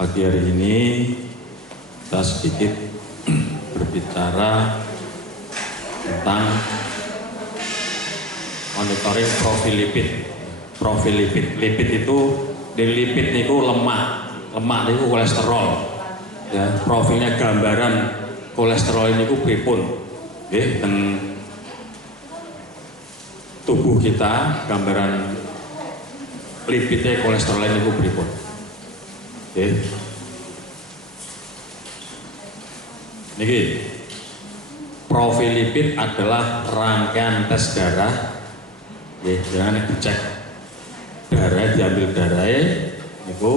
Pagi hari ini kita sedikit berbicara tentang monitoring profil lipid. Profil lipid, lipid itu di lipid niku lemak, lemak niku kolesterol. Ya, profilnya gambaran kolesterol niku pripun. Nggih, teng tubuh kita gambaran lipidnya kolesterol niku pripun. Nggih. Niki profil lipid adalah rangkaian tes darah. Jangan dicek darah, diambil darahnya, itu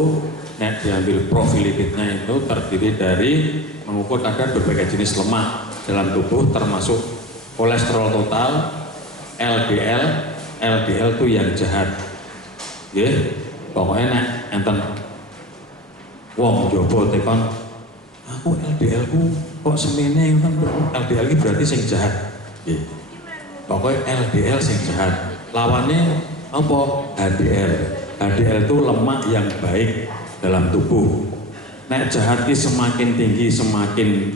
nek diambil profil lipidnya itu terdiri dari mengukur kadar berbagai jenis lemak dalam tubuh termasuk kolesterol total, LDL, LDL itu yang jahat. Pokoknya nek enten wong jowo tekon aku LDL ku kok semene kan LDL ini berarti sing jahat. Pokoknya LDL sing jahat. Lawannya apa? HDL. HDL itu lemak yang baik dalam tubuh. Nek jahat ini semakin tinggi semakin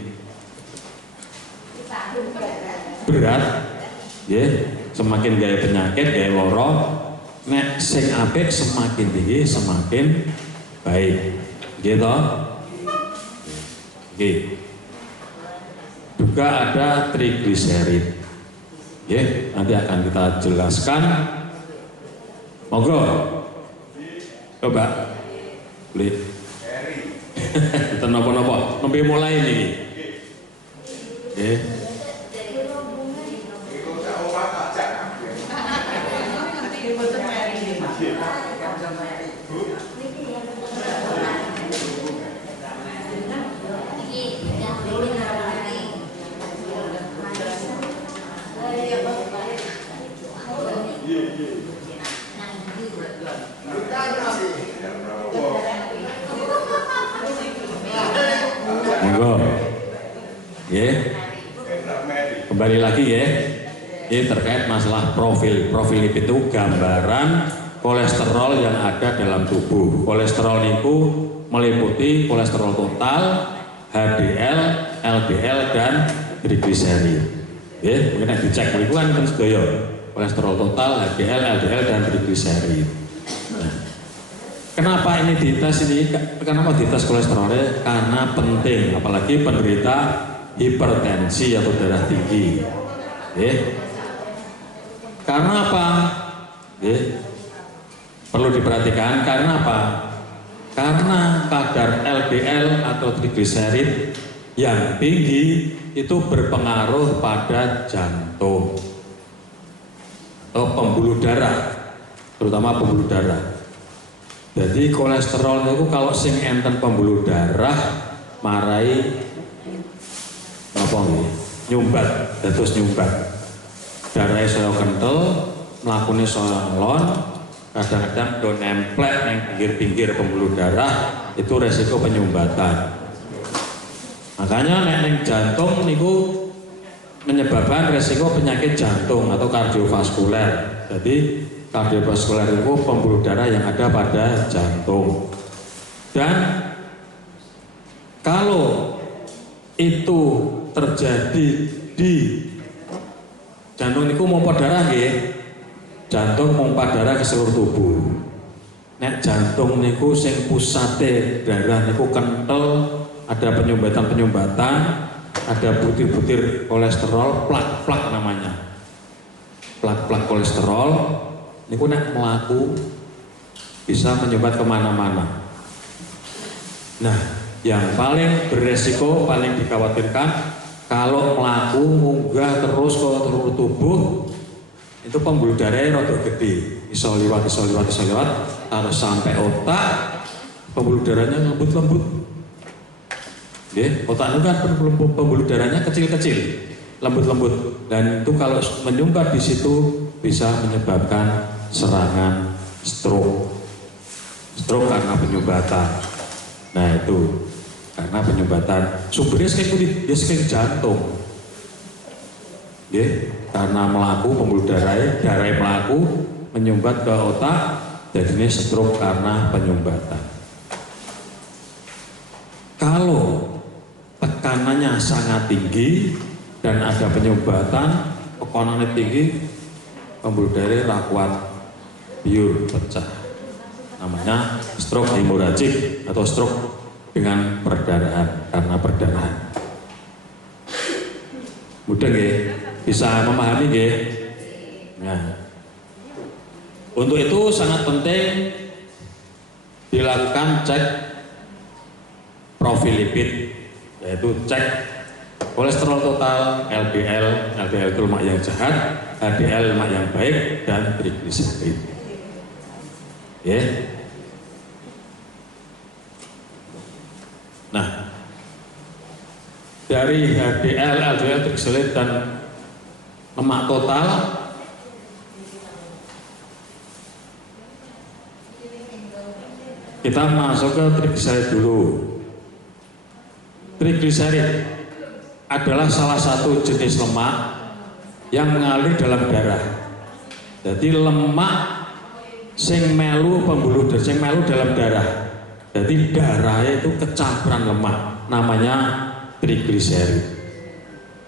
berat, semakin gaya penyakit, gaya loro. Nek sing apik semakin tinggi semakin baik. Gitu. Juga ada trigliserid. Nanti akan kita jelaskan. Monggo. Coba. Boleh. Kita nopo-nopo. Nembe mulai nih. Kembali lagi ini terkait masalah profil lipid itu gambaran kolesterol yang ada dalam tubuh. Kolesterol itu meliputi kolesterol total, HDL, LDL dan trigliserid. Mungkin dicek lingkungan kan sedaya kolesterol total, HDL, LDL dan trigliserid. Kenapa ini dites ini? Kenapa dites kolesterolnya? Karena penting, apalagi penderita hipertensi atau darah tinggi. Karena apa? Perlu diperhatikan. Karena apa? Karena kadar LDL atau trigliserid yang tinggi itu berpengaruh pada jantung atau pembuluh darah, terutama pembuluh darah. Jadi kolesterol itu kalau sing enten pembuluh darah marai apa nih? Nyumbat, terus nyumbat. Darahnya saya kental, melakukannya saya lon, kadang-kadang do nemplek yang pinggir-pinggir pembuluh darah itu resiko penyumbatan. Makanya nek jantung niku menyebabkan resiko penyakit jantung atau kardiovaskuler. Jadi kardiovaskuler itu pembuluh darah yang ada pada jantung. Dan kalau itu terjadi di jantung niku mompa darah nggih. Jantung mompa darah ke seluruh tubuh. Nek jantung niku sing pusate darah niku kental, ada penyumbatan, ada butir-butir kolesterol, plak-plak namanya. Plak-plak kolesterol niku nek melaku bisa menyumbat kemana-mana. Nah, yang paling beresiko, paling dikhawatirkan kalau melaku munggah terus ke seluruh tubuh, itu pembuluh darahnya rada gede, iso liwat, harus sampai otak, pembuluh darahnya lembut-lembut. Otak itu kan pembuluh darahnya kecil-kecil, lembut-lembut, dan itu kalau menyumbat di situ bisa menyebabkan serangan stroke karena penyumbatan. Nah itu karena penyumbatan sumbernya sekali jantung, karena melaku pembuluh darah melaku menyumbat ke otak, jadinya stroke karena penyumbatan. tekanannya sangat tinggi dan ada penyumbatan, tekanannya tinggi, pembuluh darah kuat, biur pecah. Namanya stroke hemoragik atau stroke dengan perdarahan, karena perdarahan. Mudah nggih? Bisa memahami nggih? Nah, untuk itu sangat penting dilakukan cek profil lipid, yaitu cek kolesterol total, LDL, LDL itu lemak yang jahat, HDL lemak yang baik, dan trigliserid. Ya. Nah, dari HDL, LDL, trigliserid dan lemak total kita masuk ke trigliserid dulu. Trigliserid adalah salah satu jenis lemak yang mengalir dalam darah. Jadi lemak sing melu pembuluh darah, sing melu dalam darah. Jadi darahnya itu kecampuran lemak, namanya trigliserid.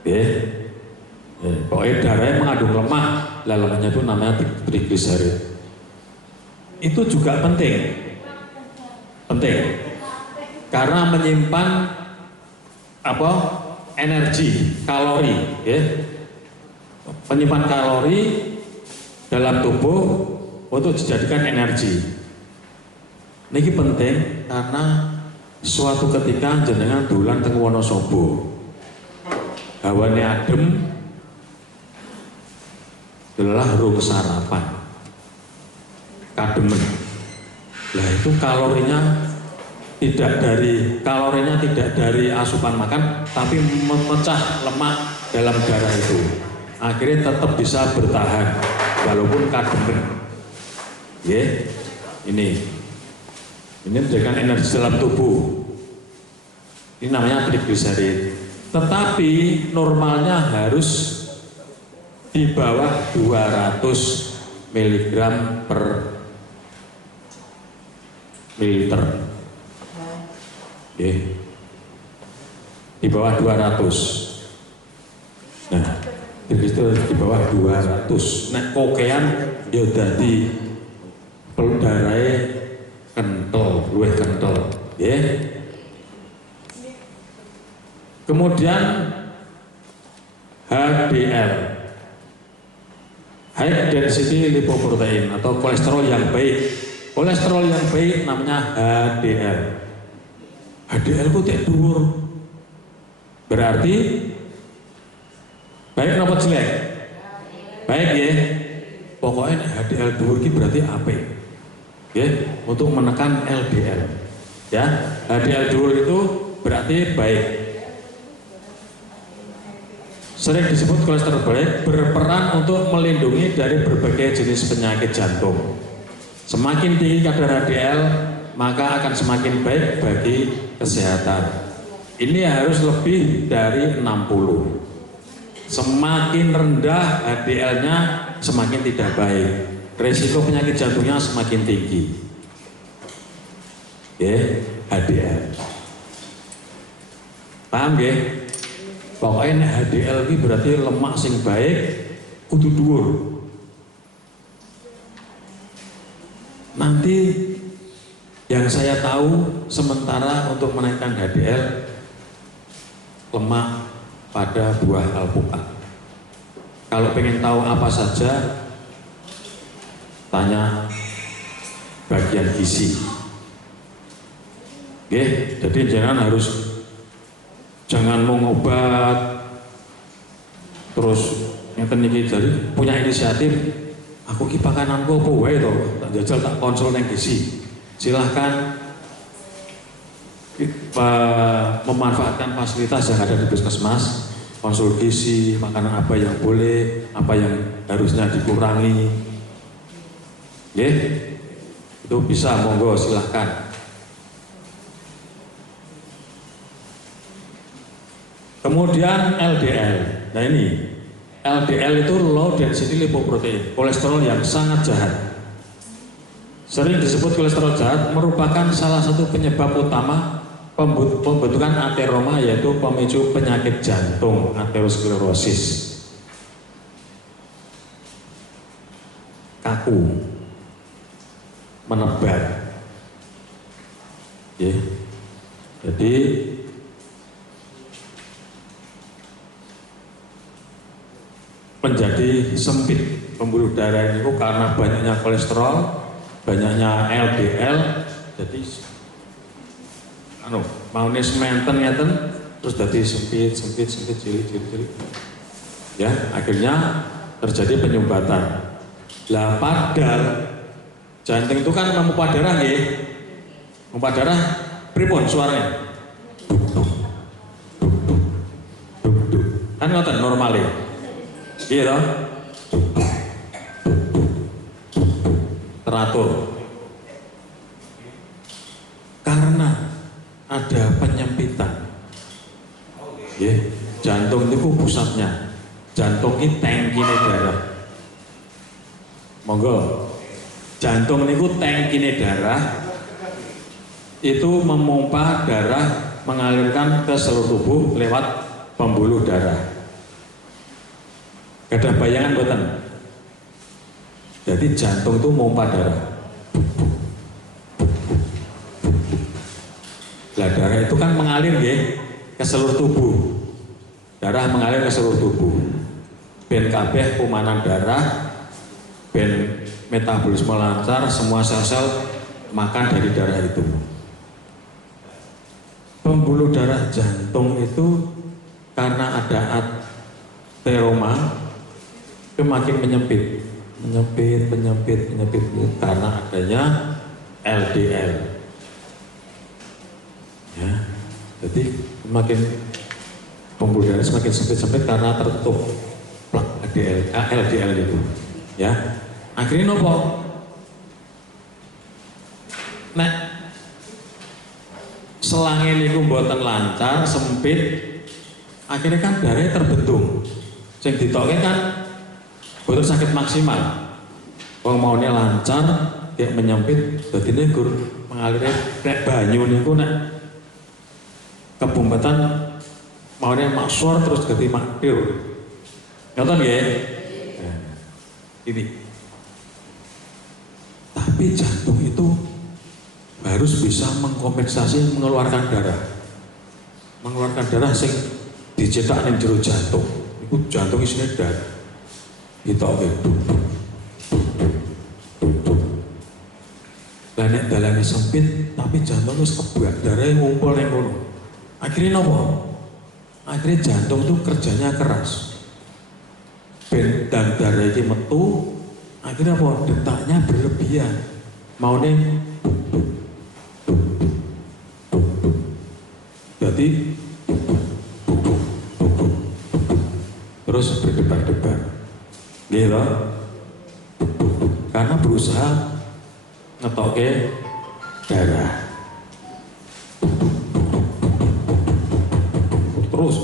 Oke. Pokoknya darahnya mengandung lemak, lemaknya itu namanya trigliserid. Itu juga penting, karena menyimpan energi, kalori, ya. Menyimpan kalori dalam tubuh untuk dijadikan energi. Ini penting karena suatu ketika jenengan dolan teng Wonosobo, hawane adem, adalah rung sarapan, kademen. Lah itu kalorinya tidak dari asupan makan, tapi memecah lemak dalam darah itu. Akhirnya tetap bisa bertahan walaupun kademen. Ya, ini menjadikan energi dalam tubuh. Ini namanya trigliserid. Tetapi normalnya harus di bawah 200 mg per mililiter. Oke. Di bawah 200. Nah, itu di bawah 200. Nek kokean ya dadi pembuluh darahnya kental, luwih kental, ya. Kemudian HDL, high density lipoprotein atau kolesterol yang baik. Kolesterol yang baik namanya HDL. HDL itu tidak dhuwur. Berarti baik apa jelek? Baik ya. Pokoknya HDL dhuwur itu berarti apa? Ya, untuk menekan LDL. Ya, HDL dhuwur itu berarti baik. Sering disebut kolesterol baik, berperan untuk melindungi dari berbagai jenis penyakit jantung. Semakin tinggi kadar HDL, maka akan semakin baik bagi kesehatan. Ini harus lebih dari 60. Semakin rendah HDL-nya, semakin tidak baik. Resiko penyakit jantungnya semakin tinggi. Ya, HDL. Paham ya? Pokoknya HDL ini berarti lemak sing baik kudu dhuwur. Nanti yang saya tahu sementara untuk menaikkan HDL lemak pada buah alpukat. Kalau pengen tahu apa saja, tanya bagian gizi. Oke, jadi jangan mau ngobat terus ngeten iki jadi punya inisiatif, aku ki pakananku apa wae to, tak jajal tak konsul nang gizi. Silahkan memanfaatkan fasilitas yang ada di puskesmas, konsul gizi, makanan apa yang boleh, apa yang harusnya dikurangi. Ya, itu bisa, monggo silahkan. Kemudian LDL. Nah ini LDL itu low density lipoprotein, kolesterol yang sangat jahat. Sering disebut kolesterol jahat, merupakan salah satu penyebab utama pembentukan ateroma yaitu pemicu penyakit jantung, aterosklerosis. Kaku, menebar. Jadi menjadi sempit pembuluh darah ini karena banyaknya kolesterol, banyaknya LDL, jadi maunya sementen ngeten terus jadi sempit cilik. Ya, akhirnya terjadi penyumbatan. Lah padahal jantung itu kan memompa darah nggih. Memompa darah pripun suaranya? Duk. Kan ngoten normale. Iya toh? Teratur. Karena ada penyempitan. Jantung itu pusatnya. Jantung ini tangkine darah. Monggo. Jantung niku tangkine darah itu memompa darah, mengalirkan ke seluruh tubuh lewat pembuluh darah. Ada bayangan boten? Jadi jantung itu memompa darah. Lah darah itu kan mengalir ya ke seluruh tubuh. Darah mengalir ke seluruh tubuh. Ben kabeh kumanan darah, ben metabolisme lancar, semua sel-sel makan dari darah itu. Pembuluh darah jantung itu karena ada ateroma makin menyempit karena adanya LDL. Ya, jadi makin pembuluh darah semakin sempit karena tertutup plak LDL itu. Ya, akhirnya nopo? Nek selangnya niku mboten lancar, sempit, akhirnya kan darahnya terbentuk. Sing ditoke kan boten sakit maksimal. Wong maunya lancar, kayak menyempit, dadi gur mengalirnya nek banyu niku nek kebumbatan maunya maksur terus ganti makdir. Ngoten nggih? Ini. Tapi jantung itu harus bisa mengkompensasi mengeluarkan darah. Mengeluarkan darah sing dicetak ning jero jantung. Iku jantung isine darah. Gitu oke. Lah nek dalane sempit tapi jantung wis kebuak, darahnya ngumpul ning kono. Akhirnya nopo? Akhirnya jantung itu kerjanya keras. Ben dan darah iki metu, akhirnya apa? Detaknya berlebihan. Maune jadi terus berdebar-debar. Gitu. Karena berusaha ngetoke darah. Terus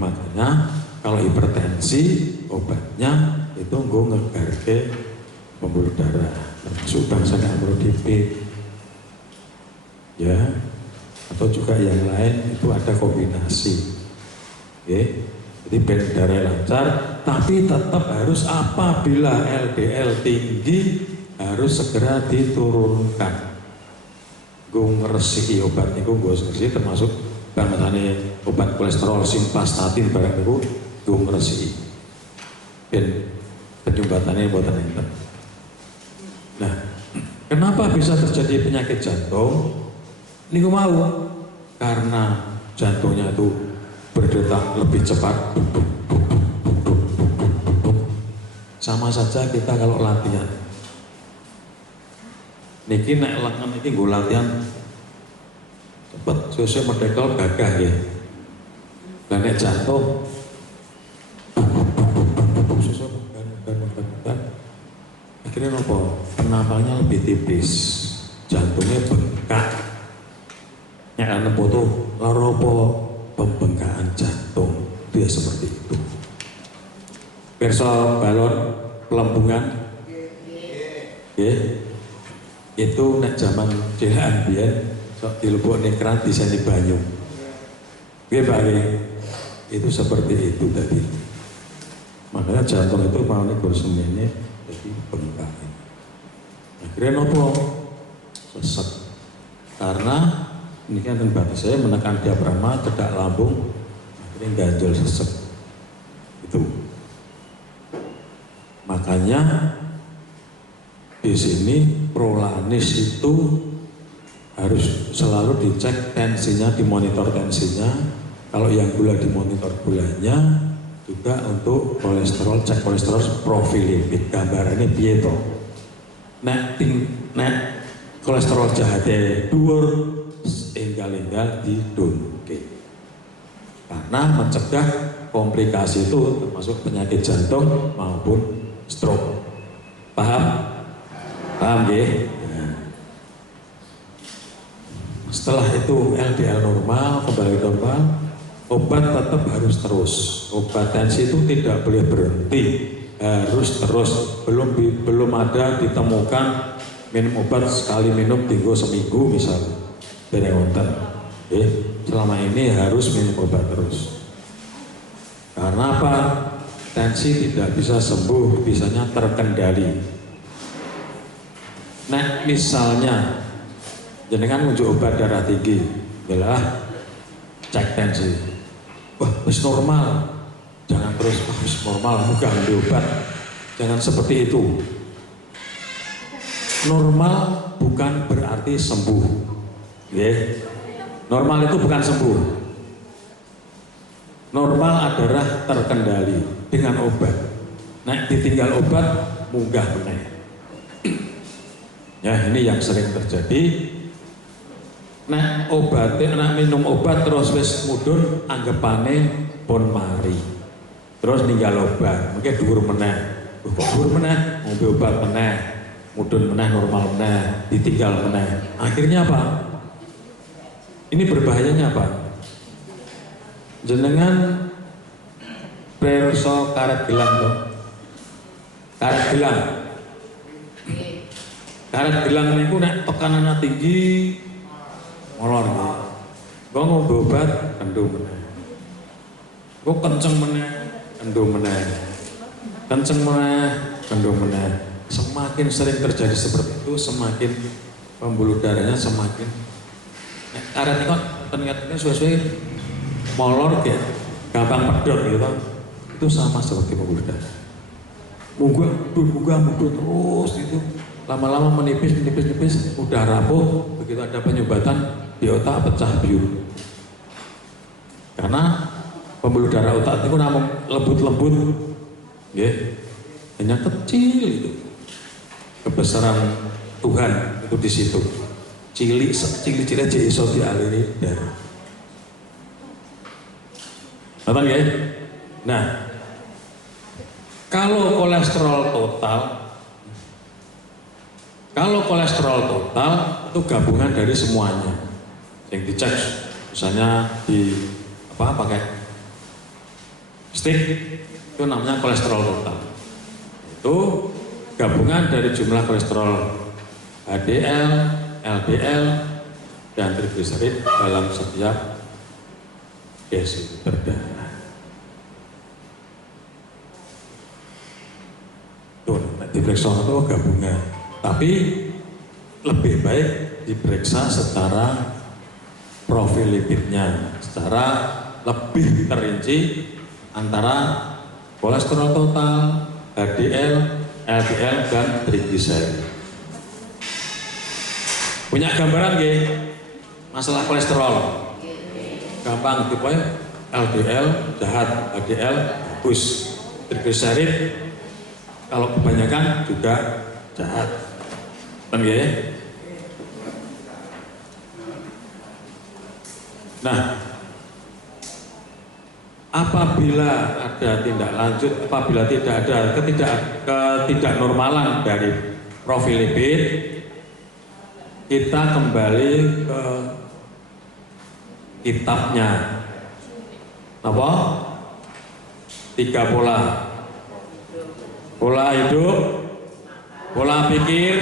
makanya kalau hipertensi obatnya itu nggo ngegarke pembuluh darah, termasuk bangsa amlodipin. Ya, atau juga yang lain itu ada kombinasi. Jadi ben darah lancar, tapi tetap harus apabila LDL tinggi harus segera diturunkan. Gue ngeresiki obat niku gue ngeresiki termasuk bangsane obat kolesterol simvastatin barang niku gue ngeresiki. Ben penyumbatannya buatan enten. Nah, kenapa bisa terjadi penyakit jantung? Niku mau karena jantungnya itu berdetak lebih cepat. Sama saja kita kalau latihan. Niki nek lengan iki nggo latihan cepet sesuai medekal gagah ya. Lah nek jantung sesuai beban akhirnya nopo? Penampangnya lebih tipis. Jantungnya bengkak. Nek ana foto lara apa pembengkakan jantung. Dia seperti itu. Pirsa balon pelembungan. Nggih. Itu nek zaman cilik biyen sok dilebokne keran diseni banyu. Nggih Pak nggih. Itu seperti itu tadi. Makanya jantung itu mau nih semene jadi bengkak. Akhirnya nopo sesek. Karena ini kan batas saya menekan diafragma, cedak lambung, akhirnya ganjel sesek. Itu. Makanya di sini prolanis itu harus selalu dicek tensinya, dimonitor tensinya. Kalau yang gula dimonitor gulanya, juga untuk kolesterol, cek kolesterol, profil lipid, gambarannya piye to. Nek kolesterol jahatnya dhuwur, enggal-enggal didunke. Karena mencegah komplikasi itu termasuk penyakit jantung maupun stroke. Paham? Paham nggih? Setelah itu LDL normal, kembali normal, obat tetap harus terus. Obat tensi itu tidak boleh berhenti, harus terus. Belum ada ditemukan minum obat sekali minum tinggal seminggu misalnya. Dari wonten. Selama ini harus minum obat terus. Karena apa? Tensi tidak bisa sembuh, bisanya terkendali. Nah, misalnya jenengan ngunjuk obat darah tinggi, yalah cek tensi. Wah, wis normal. Jangan terus wis normal, bukan obat. Jangan seperti itu. Normal bukan berarti sembuh. Normal itu bukan sembuh. Normal adalah terkendali dengan obat. Nah, ditinggal obat munggah meneh. Ya, ini yang sering terjadi. Nah, minum obat terus wis mudhun anggapane pun mari. Terus ninggal obat, mungkin dhuwur meneh. Kok dhuwur meneh? Ngombe obat meneh. Mudhun meneh normal meneh, ditinggal meneh. Akhirnya apa? Ini berbahayanya apa? Jenengan perso karet gelang toh. Karet gelang. Karet gelang niku nek tekanannya tinggi molor nggih. Kok ngombe obat kendung meneh. Kok kenceng meneh, kendung meneh. Kenceng meneh, kendung meneh. Semakin sering terjadi seperti itu, semakin pembuluh darahnya semakin karet kok ternyata suwe-suwe molor kayak gampang pedot gitu. Itu sama seperti pembuluh darah. Munggah terus itu. Lama-lama menipis, udah rapuh. Begitu ada penyumbatan di otak pecah biur. Karena pembuluh darah otak itu namun lembut-lembut, ya, hanya kecil itu. Kebesaran Tuhan itu di situ. Cilik aja iso dialiri darah. Ngerti ya? Nah, kalau kolesterol total itu gabungan dari semuanya. Yang dicek misalnya di pakai stick itu namanya kolesterol total. Itu gabungan dari jumlah kolesterol HDL, LDL, dan trigliserid dalam setiap desiliter darah. Tuh, diperiksa itu gabungan. Tapi lebih baik diperiksa secara profil lipidnya, secara lebih terinci antara kolesterol total, HDL, LDL, dan trigliserid. Punya gambaran nggih masalah kolesterol? Gampang gitu ya. LDL jahat, HDL bagus, trigliserid kalau kebanyakan juga jahat. Kan ya? Nah, apabila ada tindak lanjut, apabila tidak ada ketidaknormalan dari profil lipid, kita kembali ke kitabnya. Apa? 3 pola. Pola hidup, pola pikir,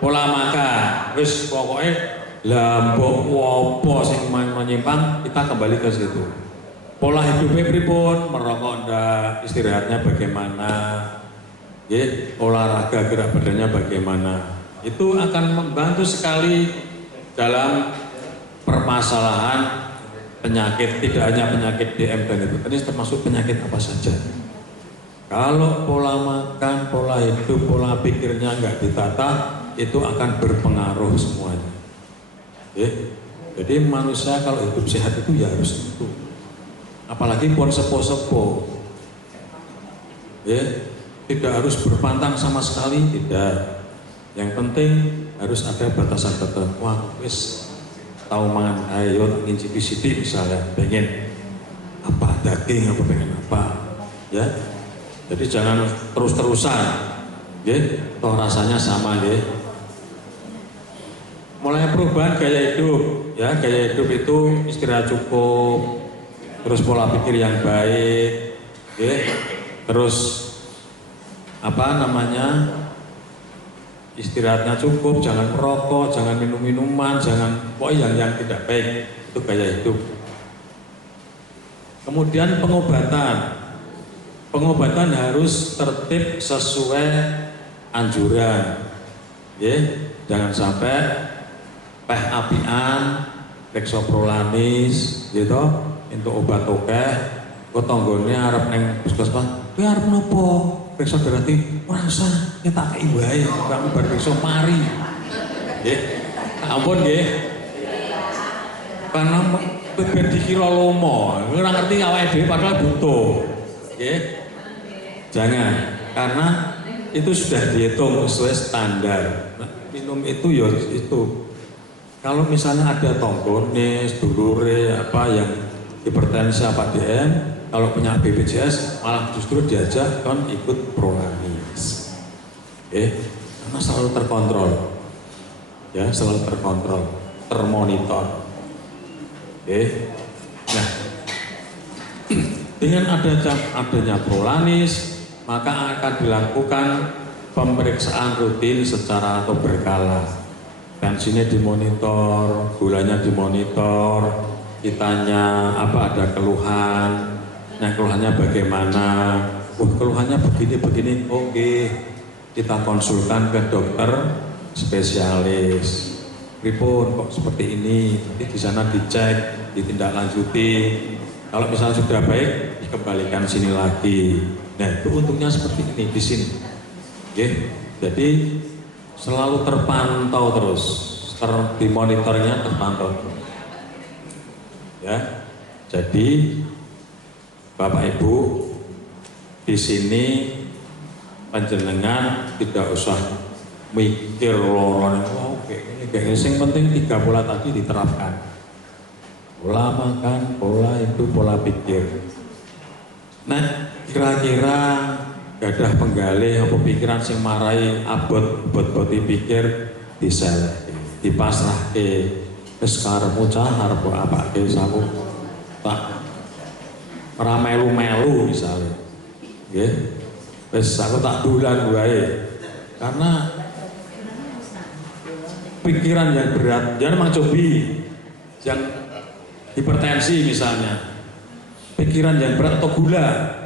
pola makan. Wis pokoknya Lah mbok wopo sing menyimpang, kita kembali ke situ. Pola hidupnya pripun, merokok ndak, istirahatnya bagaimana, olahraga gerak badannya bagaimana. Itu akan membantu sekali dalam permasalahan penyakit, tidak hanya penyakit DM dan hipertensi, termasuk penyakit apa saja. Kalau pola makan, pola hidup, pola pikirnya nggak ditata, itu akan berpengaruh semuanya. Jadi manusia kalau hidup sehat itu ya harus itu. Apalagi pun sepo-sepo, tidak harus berpantang sama sekali, tidak. Yang penting harus ada batasan-batasan. Wah, wis tahu mangan ayo ngincipi sithik misalnya, pengen apa daging apa pengen apa, ya. Jadi jangan terus-terusan, toh rasanya sama, Mulai perubahan gaya hidup, gaya hidup itu istirahat cukup. Terus pola pikir yang baik, terus istirahatnya cukup, jangan merokok, jangan minum minuman, jangan pokoknya yang tidak baik, itu gaya hidup. Kemudian pengobatan harus tertib sesuai anjuran, jangan sampai apian, dexoprolanis, gitu. Untuk obat kok tonggone arep neng puskesmas, kowe arep nopo? Periksa berarti ora usah, ya tak kei wae, kamu bar periksa mari. Nggih. Ampun nggih. Karena ben dikira lomo, ora ngerti awake dhewe padahal butuh. Nggih. Jangan, karena itu sudah dihitung sesuai standar. Minum itu ya itu. Kalau misalnya ada tonggone, sedulure apa yang hipertensi apa DM, kalau punya BPJS malah justru diajak kan ikut prolanis, karena selalu terkontrol, selalu terkontrol, termonitor, Nah, dengan adanya prolanis maka akan dilakukan pemeriksaan rutin secara atau berkala, tensinya dimonitor, gulanya dimonitor. Ditanya apa ada keluhan, keluhannya bagaimana, keluhannya begini, oke, kita konsulkan ke dokter spesialis. Pripun kok seperti ini, nanti di sana dicek, ditindaklanjuti. Kalau misalnya sudah baik, dikembalikan sini lagi. Nah, itu untungnya seperti ini di sini. Jadi selalu terpantau terus, dimonitornya terpantau terus. Jadi Bapak Ibu di sini panjenengan tidak usah mikir loron, kayaknya yang penting 3 pola tadi diterapkan. Pola makan, pola hidup, pola pikir. Nah, kira-kira gadah penggalih apa pikiran sing marai abot dipikir dipasrahke. Wis karepmu arep apake saku tak ora melu-melu misalnya. Nggih. Wis aku tak dolan wae. Karena pikiran yang berat, jangan mangcobi yang hipertensi misalnya. Pikiran yang berat atau gula.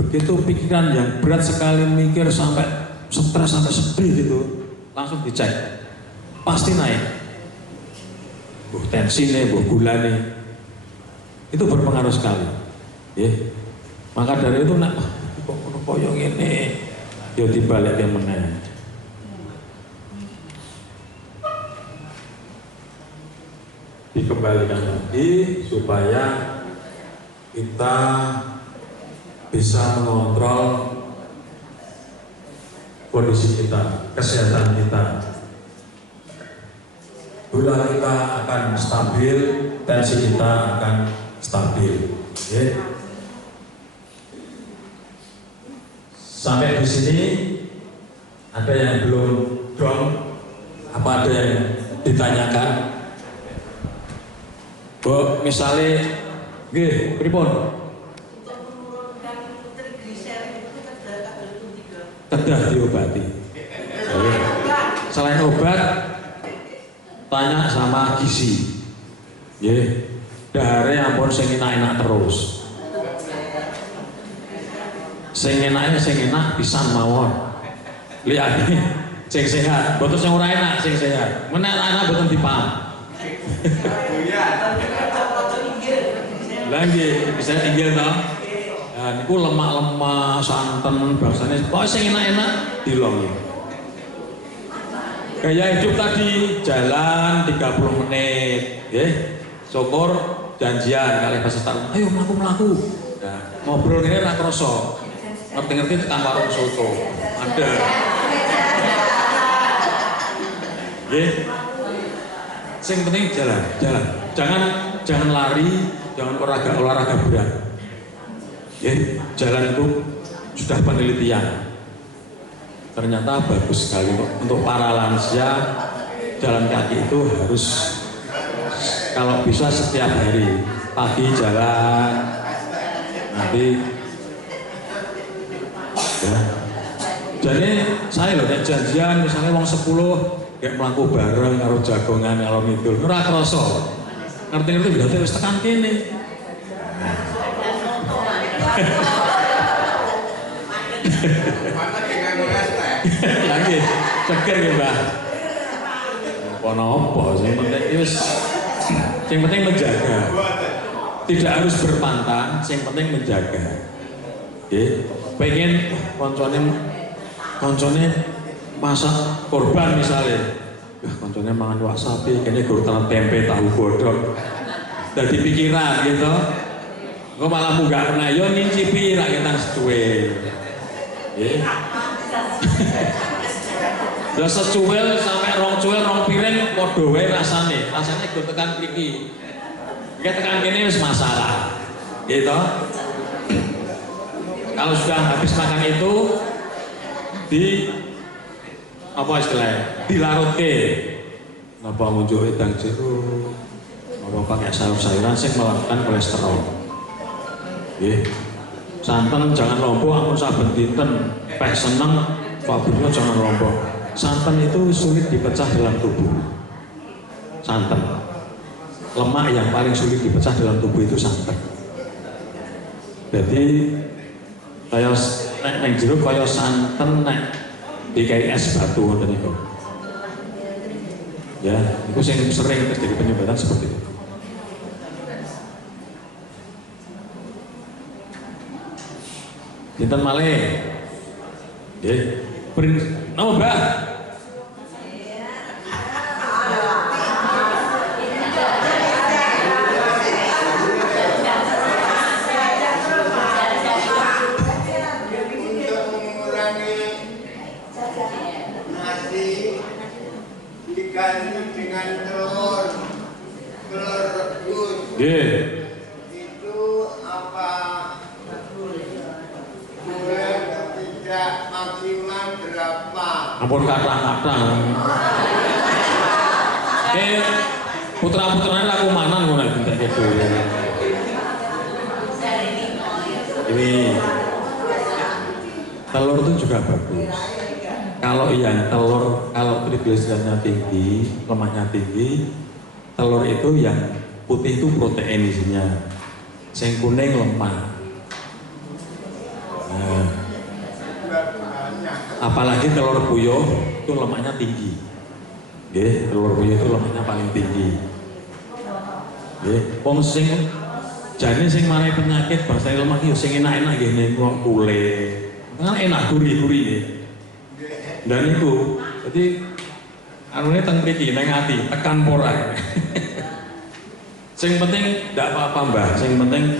Begitu pikiran yang berat sekali mikir sampai stres sampai sedih gitu, langsung dicek. Pasti naik. Tensi nih, gula nih, itu berpengaruh sekali. Maka dari itu nak kok koyong ini, ya dibaliknya meneh. Dikembalikan lagi supaya kita bisa mengontrol kondisi kita, kesehatan kita. Gula kita akan stabil, tensi kita akan stabil. Sampai di sini ada yang belum dong? Apa ada yang ditanyakan? Bu, misalnya, nggih, pripun? Kedah diobati. Selain obat, tanya sama gizi. Nggih. Dahare ampun sing enak-enak terus. Sing enak pisan mawon. Liyane sing sehat, boten sing ora enak, sing sehat. Menek anak boten dipaham. Lah nggih, bisa tinggal to. Nah, niku lemak-lemak, santen, bangsane pokoke sing enak-enak dilongi. Gaya hidup tadi jalan 30 menit, nggih. Syukur janjian kali peserta. Ayo mlaku-mlaku. Nah, ngobrol ngene ra krasa. Ngerti-ngerti tekan warung soto. Ada. Nggih. Sing penting jalan. Jangan lari, jangan olahraga berat. Nggih, jalan itu sudah penelitian. Ternyata bagus sekali untuk para lansia. Jalan kaki itu harus kalau bisa setiap hari pagi jalan, nanti ya. Jadi saya loh nek janjian misalnya wong 10 kayak mlaku bareng karo jagongan karo ngidul ora krasa. Ngerti-ngerti berarti wis tekan kene. Lagi seger ya, Mbak. Apa sing penting wis yang penting menjaga, tidak harus berpantang, yang penting menjaga. Pengen koncone masak korban misalnya, koncone mangan wasabi, kayaknya gue telan tempe tahu godok, dari pikiran gitu. Gue malah munggah pernah, yo ngincipi rakyatan secuil. Lah secuil sampai rong cuil rong piring padha wae rasane gue tekan mriki. Iki tekan kene wis masalah. Gitu. Kalau sudah habis makan itu di apa istilahnya? Dilarutke. Napa ngunjuk wedang jeruk? Napa pakai sayur-sayuran sing melakukan kolesterol. Nggih. Santen jangan lombok ampun saben dinten. Peh seneng pabriknya jangan lombok. Santan itu sulit dipecah dalam tubuh. Santan, lemak yang paling sulit dipecah dalam tubuh itu santan. Jadi kayak nek jeruk kayak santan nek dikai es batu ngoten niku. Ya, itu sering terjadi penyebatan seperti itu. Dinten malih. Nggih. Oh, Mbak. Diganti dengan telur rebus. Itu apa? Tidak maksimal berapa? Ampun kata-kata. Putra-putranya laku manan ngono bentek gitu. Ini telur itu juga bagus. Kalau trigliseridnya tinggi, lemaknya tinggi, telur itu yang putih itu protein isinya, yang kuning lemak. Nah, apalagi telur puyuh itu lemaknya tinggi. Telur puyuh itu lemaknya paling tinggi. Wong sing jane sing marai penyakit bahasa lemak yo sing enak-enak nggih kok kulit. Kan enak gurih-gurih nggih. Dan itu, jadi anune teng mriki nang ati, tekan pora. Sing penting ndak apa-apa Mbah, sing penting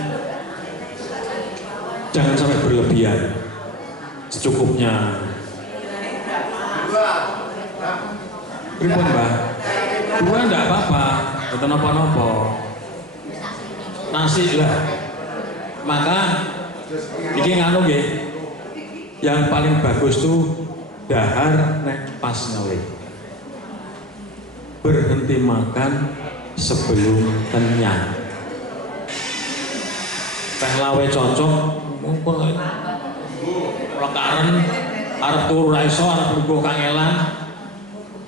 jangan sampai berlebihan. Secukupnya. Pripun Mbah? Dua ndak apa-apa, mboten napa-napa. Nasi lah. Maka iki nganu nggih. Yang paling bagus tuh dahar nek pas ngelih. Berhenti makan sebelum kenyang. Teh lawe cocok mumpung lekaran arep turu ra iso arep mlebu kangelan.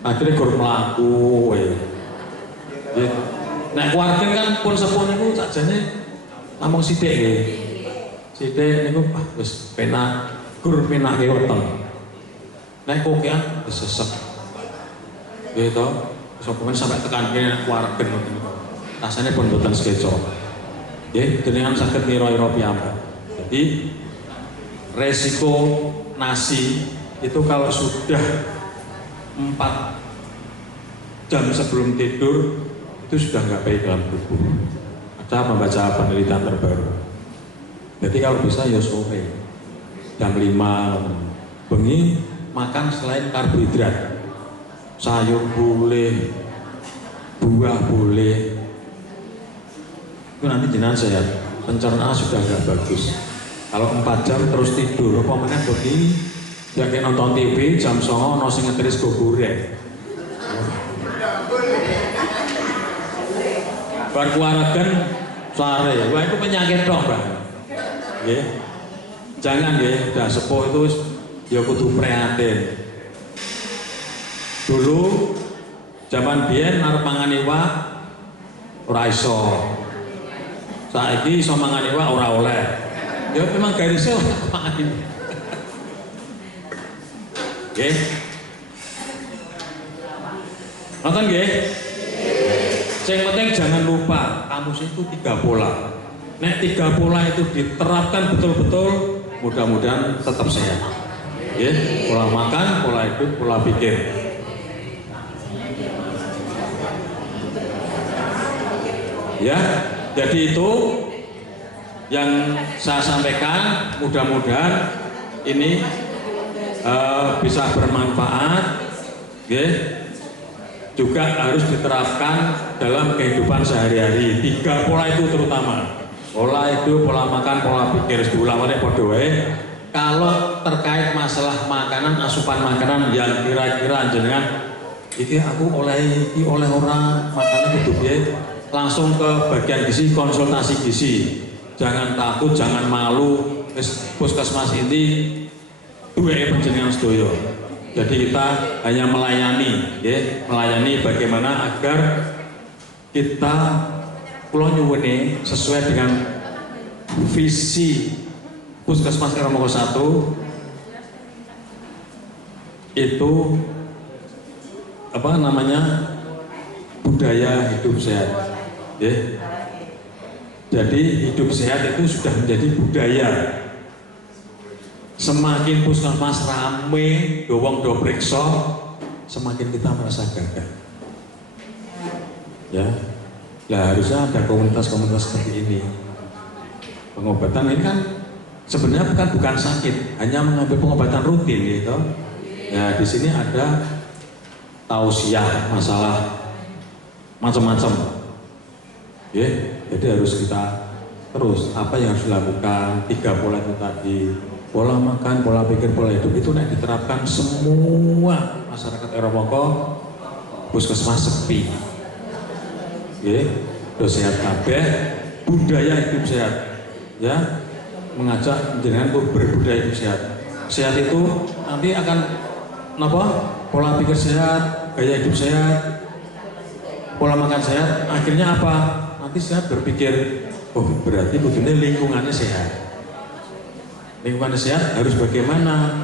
Akhire gur mlaku kowe. keluarga kan pun sepuh niku sakjane namung sithik nggih. Sithik niku wis penak gur penake weteng. Nek kokean wis sesek. Nggih to, sapa sampai tekan kene keluarga ngoten. Rasane pun boten sekeco. Nggih, jenengan saged ngira-ira piyambak. Jadi resiko nasi itu kalau sudah 4 jam sebelum tidur itu sudah nggak baik dalam tubuh. Ada membaca penelitian terbaru. Jadi kalau bisa ya sore jam 5 bengi makan selain karbohidrat, sayur boleh, buah boleh. Itu nanti jenengan sehat. Pencernaan sudah nggak bagus. Kalau 4 jam terus tidur, apa mana begini? Ya kayak nonton TV jam 09.00 ono sing ngetris go goreng. Bar keluarga sare, wah itu penyakit dong, Bang. Nggih. Jangan nggih, dah sepuh itu ya kudu prihatin. Dulu zaman biyen arep mangan iwak ora iso. Saiki iso mangan iwak ora oleh. Ya memang garisnya mangan iwak. Nggih. Nonton nggih? Yang penting jangan lupa kamus itu 3 pola. Nek 3 pola itu diterapkan betul-betul, mudah-mudahan tetap sehat. Ya, pola makan, pola hidup, pola pikir. Ya, jadi itu yang saya sampaikan. Mudah-mudahan ini bisa bermanfaat. Ya. Juga harus diterapkan dalam kehidupan sehari-hari. 3 pola itu terutama pola hidup, pola makan, pola pikir. Sebulan podo wae. Kalau terkait masalah makanan, asupan makanan yang kira-kira jenengan iki aku oleh orang makanan kudu piye, langsung ke bagian gizi, konsultasi gizi. Jangan takut, jangan malu. Puskesmas ini duwe panjenengan sedaya. Jadi kita hanya melayani, ya, melayani bagaimana agar kita kula nyuwune sesuai dengan visi Puskesmas RW 1 itu apa namanya, budaya hidup sehat, ya. Jadi hidup sehat itu sudah menjadi budaya. Semakin puskesmas rame, wong do priksa, semakin kita merasa gagah. Ya, lah harusnya ada komunitas-komunitas seperti ini. Pengobatan ini kan sebenarnya bukan sakit, hanya mengambil pengobatan rutin, gitu. Ya, di sini ada tausiah masalah macam-macam. Ya, jadi harus kita terus apa yang harus dilakukan, 3 pola itu tadi. Pola makan, pola pikir, pola hidup itu nek diterapkan semua masyarakat Eromoko, puskesmas sepi. Nggih, do sehat kabeh, budaya hidup sehat. Ya, mengajak jenengan berbudaya hidup sehat. Sehat itu nanti akan napa? Pola pikir sehat, gaya hidup sehat, pola makan sehat, akhirnya apa? Nanti sehat berpikir, oh berarti kudune lingkungannya sehat. Lingkungan sehat harus bagaimana?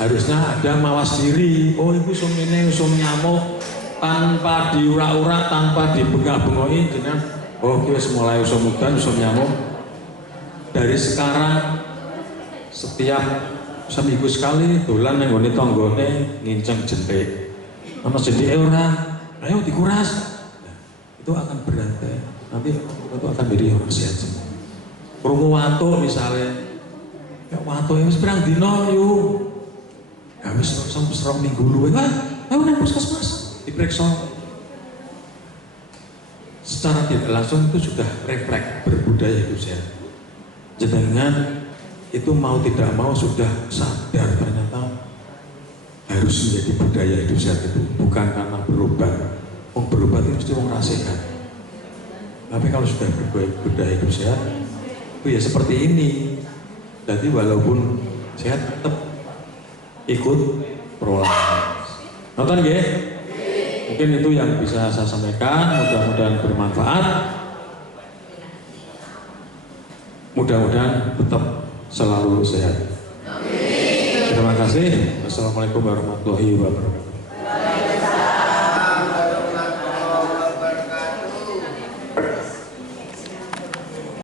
Harusnya ada mawas diri. Oh itu sumine usum nyamuk tanpa diurak-urak, tanpa dibengak-bengoi, dengan oh kita mulai usum udan, usum nyamuk. Dari sekarang setiap seminggu sekali dolan nang nggone tanggane nginceng jentik. Ana jentike ora, ayo dikuras. Itu akan berantai. Nanti itu akan jadi orang sehat. Krungu watuk misalnya. Ya watuk wis pirang dina yo. Ya wis serong minggu luwe. Wah, ayo nang puskesmas diperiksa. Secara tidak langsung itu sudah refleks berbudaya hidup sehat. Jenengan itu mau tidak mau sudah sadar ternyata harus menjadi budaya hidup sehat itu, bukan karena berobat. Wong berobat itu mesti wong sehat. Tapi kalau sudah budaya hidup sehat, itu ya seperti ini. Jadi walaupun sehat tetap ikut prolapse. Nonton nggih? Mungkin itu yang bisa saya sampaikan, mudah-mudahan bermanfaat. Mudah-mudahan tetap selalu sehat. Terima kasih. Wassalamualaikum warahmatullahi wabarakatuh.